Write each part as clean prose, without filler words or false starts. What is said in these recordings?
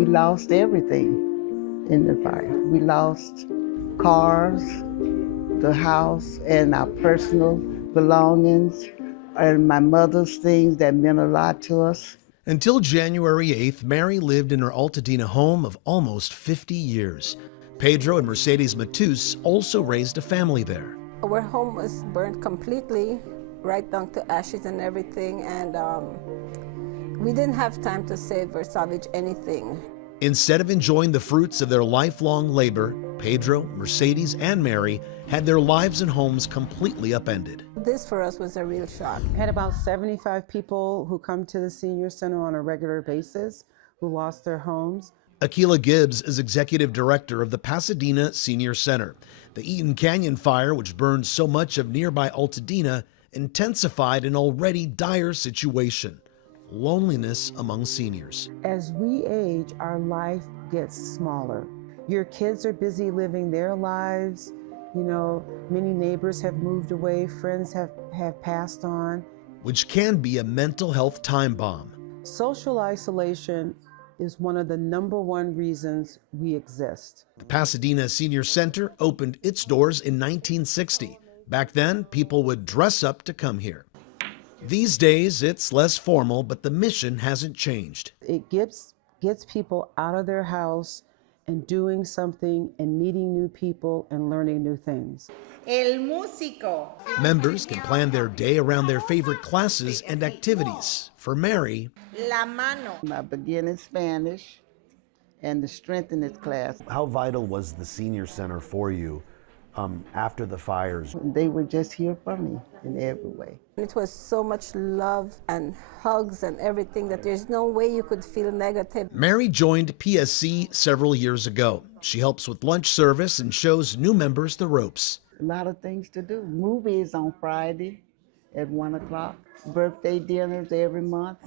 We lost everything in the fire. We lost cars, the house, and our personal belongings, and my mother's things that meant a lot to us. Until January 8th, Mary lived in her Altadena home of almost 50 years. Pedro and Mercedes Matus also raised a family there. Our home was burned completely, right down to ashes and everything, and we didn't have time to save or salvage anything. Instead of enjoying the fruits of their lifelong labor, Pedro, Mercedes, and Mary had their lives and homes completely upended. This for us was a real shock. I had about 75 people who come to the Senior Center on a regular basis who lost their homes. Akila Gibbs is executive director of the Pasadena Senior Center. The Eaton Canyon fire, which burned so much of nearby Altadena, intensified an already dire situation: loneliness among seniors. As we age, our life gets smaller. Your kids are busy living their lives. You know, many neighbors have moved away, friends have passed on. Which can be a mental health time bomb. Social isolation is one of the #1 reasons we exist. The Pasadena Senior Center opened its doors in 1960. Back then, people would dress up to come here. These days, it's less formal, but the mission hasn't changed. It gets people out of their house and doing something and meeting new people and learning new things. El músico. Members can plan their day around their favorite classes and activities. For Mary, La mano. My beginning Spanish and the strengthening class. How vital was the Senior Center for you after the fires? They were just here for me in every way. It was so much love and hugs and everything that there's no way you could feel negative. Mary joined PSC several years ago. She helps with lunch service and shows new members the ropes. A lot of things to do. Movies on Friday at 1 o'clock. Birthday dinners every month.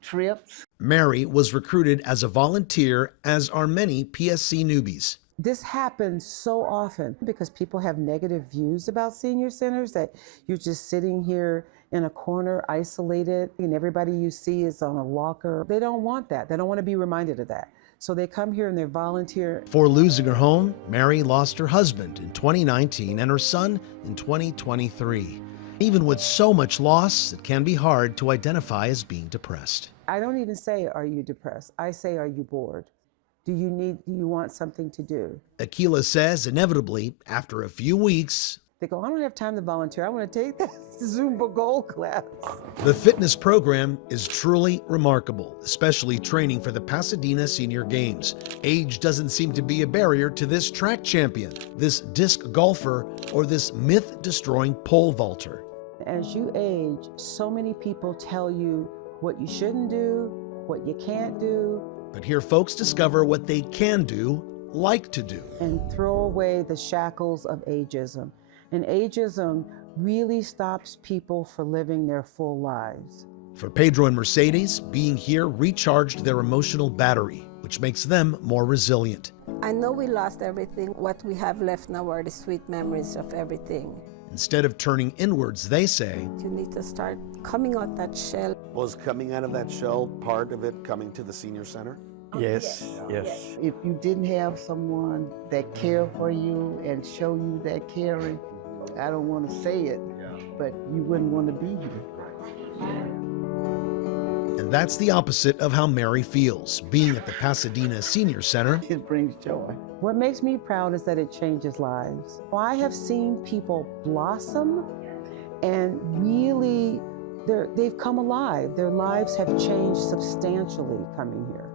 Trips. Mary was recruited as a volunteer, as are many PSC newbies. This happens so often because people have negative views about senior centers, that you're just sitting here in a corner isolated and everybody you see is on a walker. They don't want that. They don't want to be reminded of that. So they come here and they volunteer. Before losing her home, Mary lost her husband in 2019 and her son in 2023. Even with so much loss, it can be hard to identify as being depressed. I don't even say, are you depressed? I say, are you bored? Do you want something to do? Akila says inevitably, after a few weeks, they go, I don't have time to volunteer. I want to take that Zumba Gold class. The fitness program is truly remarkable, especially training for the Pasadena Senior Games. Age doesn't seem to be a barrier to this track champion, this disc golfer, or this myth-destroying pole vaulter. As you age, so many people tell you what you shouldn't do, what you can't do. But here folks discover what they can do, like to do. And throw away the shackles of ageism. And ageism really stops people from living their full lives. For Pedro and Mercedes, being here recharged their emotional battery, which makes them more resilient. I know we lost everything. What we have left now are the sweet memories of everything. Instead of turning inwards, they say, you need to start coming out that shell. Was coming out of that shell part of it, coming to the Senior Center? Yes, yes. If you didn't have someone that cared for you and show you that caring, I don't want to say it, but you wouldn't want to be here. And that's the opposite of how Mary feels, being at the Pasadena Senior Center. It brings joy. What makes me proud is that it changes lives. I have seen people blossom and really, they've come alive. Their lives have changed substantially coming here.